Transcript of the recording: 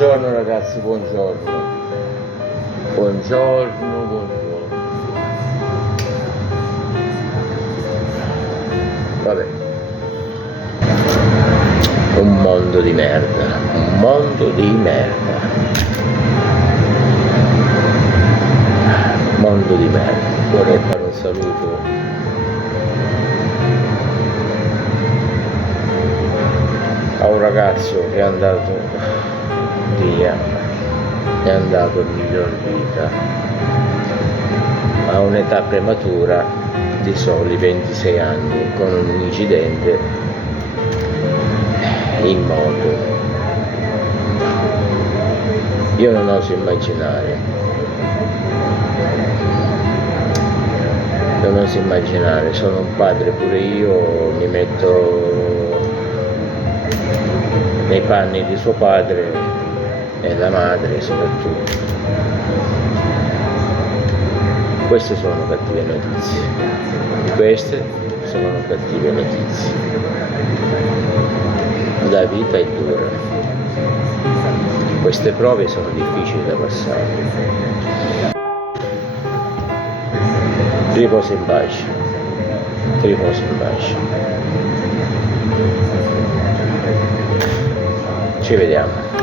Buongiorno ragazzi, buongiorno. Buongiorno, buongiorno. Vabbè. Un mondo di merda, un mondo di merda. Mondo di merda. Vorrei fare un saluto a un ragazzo che è andato via, è andato in miglior vita a un'età prematura di soli 26 anni con un incidente in moto. Io non oso immaginare, sono un padre pure io, mi metto nei panni di suo padre e la madre soprattutto. Queste sono cattive notizie, queste sono cattive notizie. La vita è dura, queste prove sono difficili da passare. Riposa in pace, riposa in pace. Ci vediamo.